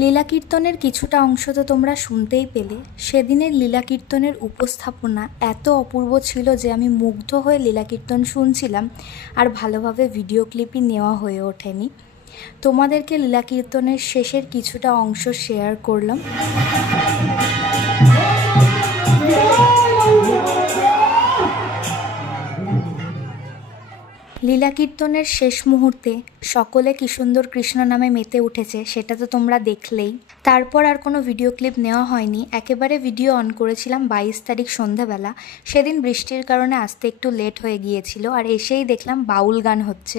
লীলা কীর্তনের কিছুটা অংশ তো তোমরা শুনতেই পেলে। সেদিনের লীলা কীর্তনের উপস্থাপনা এত অপূর্ব ছিল যে আমি মুগ্ধ হয়ে লীলা কীর্তন শুনছিলাম, আর ভালোভাবে ভিডিও ক্লিপই নেওয়া হয়ে ওঠেনি। তোমাদেরকে লীলা কীর্তনের শেষের কিছুটা অংশ শেয়ার করলাম। লীলা কীর্তনের শেষ মুহূর্তে সকলে কি সুন্দর কৃষ্ণ নামে মেতে উঠেছে সেটা তো তোমরা দেখলেই। তারপর আর কোনো ভিডিও ক্লিপ নেওয়া হয়নি, একেবারে ভিডিও অন করেছিলাম 22 তারিখ সন্ধ্যাবেলা। সেদিন বৃষ্টির কারণে আসতে একটু লেট হয়ে গিয়েছিল, আর এসেই দেখলাম বাউল গান হচ্ছে।